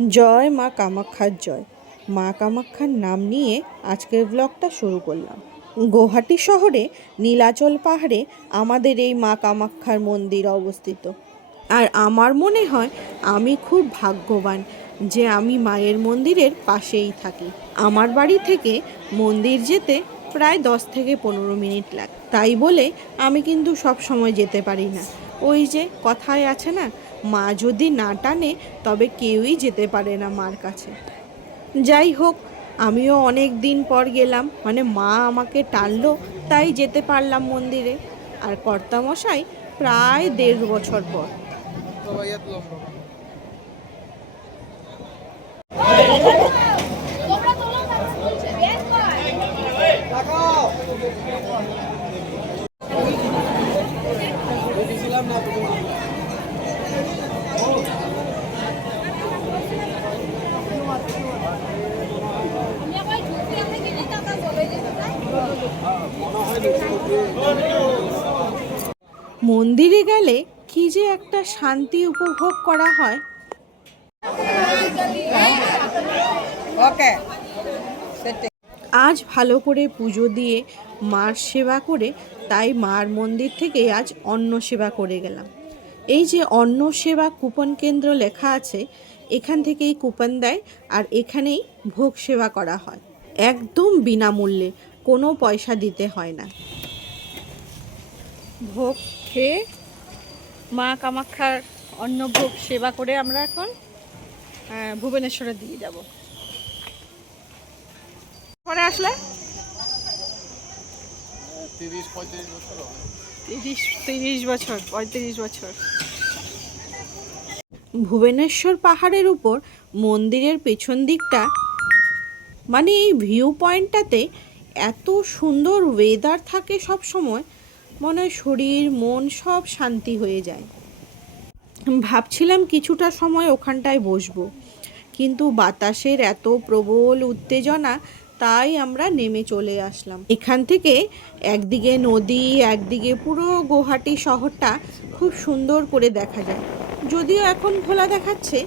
জয় মা কামাখ্যার জয়। মা কামাখ্যার নাম নিয়ে আজকের ব্লগটা শুরু করলাম। গৌহাটি শহরে নীলাচল পাহাড়ে আমাদের এই মা কামাখ্যার মন্দির অবস্থিত। আর আমার মনে হয় আমি খুব ভাগ্যবান যে আমি মায়ের মন্দিরের পাশেই থাকি। আমার বাড়ি থেকে মন্দির যেতে প্রায় 10 থেকে 15 মিনিট লাগে। তাই বলে আমি কিন্তু সব সময় যেতে পারি না। ওই যে কথায় আছে না, মা যদি না টানে তবে কেউই যেতে পারে না মার কাছে। যাই হোক, আমিও অনেক দিন পর গেলাম, মানে মা আমাকে টানলো তাই যেতে পারলাম মন্দিরে। আর কর্তামশাই প্রায় 1.5 বছর পর। মন্দিরে গেলে কি যে একটা শান্তি উপভোগ করা হয়। আজ ভালো করে পুজো দিয়ে মার সেবা করে তাই মার মন্দির থেকে আজ অন্ন সেবা করে গেলাম। এই যে অন্ন সেবা কুপন কেন্দ্র লেখা আছে, এখান থেকেই কুপন দেয় আর এখানেই ভোগ সেবা করা হয়, একদম বিনামূল্যে, কোনো পয়সা দিতে হয় না। ভোগ খেয়ে মা কামাখ্যার অন্নভোগ সেবা করে আমরা এখন ভুবনেশ্বরে দিয়ে যাব। পরে আসলে 30 বছর 35 বছর। ভুবনেশ্বর পাহাড়ের উপর মন্দিরের পেছন দিকটা, মানে এই ভিউ পয়েন্টটাতে এত সুন্দর ওয়েদার থাকে সব সময়, মনে হয় শরীর মন সব শান্তি হয়ে যায়। ভাবছিলাম কিছুটা সময় ওখানটায় বসবো, কিন্তু বাতাসের এত প্রবল উত্তেজনা, তাই আমরা নেমে চলে আসলাম। এখান থেকে একদিকে নদী, একদিকে পুরো গৌহাটি শহরটা খুব সুন্দর করে দেখা যায়। যদিও এখন খোলা দেখাচ্ছে,